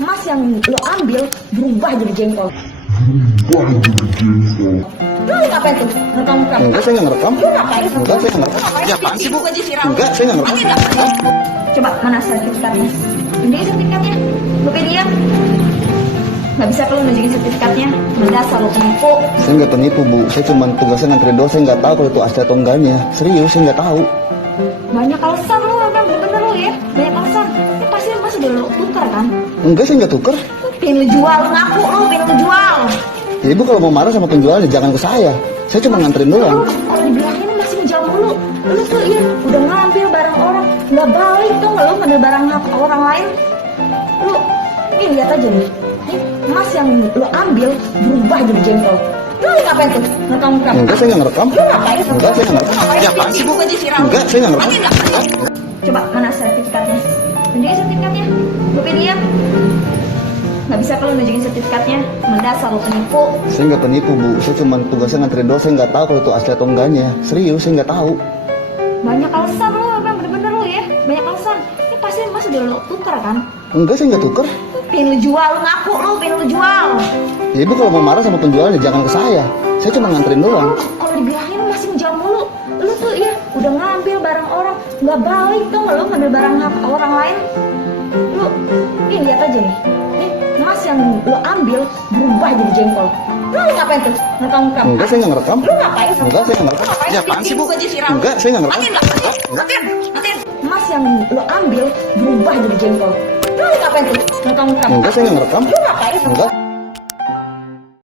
emas yang lo ambil berubah jadi jengkol. Lu ngapain tuh? Ngerekam? Enggak, saya nggak ngerekam. Lu ngapain? Enggak, saya nggak ngerekam. Ya apaan sih, Bu? Enggak, saya nggak ngerekam. Coba mana sertifikatnya? Ini sertifikatnya. Lu dia. Nggak bisa kalau nunjukin sertifikatnya. Mendasar lo penipu. Saya nggak penipu, Bu. Saya cuma tugasnya ngantri doang. Saya nggak tahu kalau itu asli atau enggaknya. Serius, saya nggak tahu. Banyak alasan lu, emang bener-bener lu ya. Banyak alasan. Ini pasti masih udah lo tukar kan? Enggak, saya nggak tuker. Pengen lu jual, lu ngaku lu pengen lu jual. Ya, Ibu kalau mau marah sama penjualnya jangan ke saya. Saya cuma nganterin doang. Kalau dibilangin masih menjawab mulu. Lu tuh ya udah ngambil barang orang, nggak balik tuh nggak lu ngambil barang orang lain. Lu ini lihat aja nih. Nih, emas yang lu ambil berubah jadi jengkol. Lu ngapain tuh? Ngerekam? Enggak, saya nggak ngerekam. Lu ngapain? Enggak, saya nggak ngerekam. Ya apaan sih, Bu? Enggak, saya nggak ngerekam. Coba mana sertifikatnya? Nunjukin sertifikatnya. Lu dia. Nggak bisa kalau nunjukin sertifikatnya. Mendasar lo penipu. Saya nggak penipu, Bu. Saya cuma tugasnya nganterin doang. Saya nggak tahu kalau itu asli atau enggaknya. Serius, saya nggak tahu. Banyak alasan lu, emang bener-bener lu ya. Banyak alasan. Ini pasti masih udah lo tukar kan? Enggak, saya nggak tuker. Pengen lu jual, lu ngaku lu pengen lu jual. Ya, Ibu kalau mau marah sama penjualnya jangan ke saya. Saya cuma nganterin doang. Kalau dibilangin masih menjawab mulu. Lu tuh ya udah ngambil barang orang, nggak balik tuh nggak lu ngambil barang orang lain. Lu ini lihat aja nih. Nih emas yang lu ambil berubah jadi jengkol. Lu ngapain tuh? Ngerekam? Enggak, saya nggak ngerekam. Lu ngapain? Enggak, saya nggak ngerekam. Ya apaan sih, Bu? Enggak, saya nggak ngerekam. Matiin. Emas yang lu ambil berubah jadi jengkol. Lu ngapain tuh? Ngerekam? Enggak, saya nggak ngerekam. Lu ngapain? Enggak.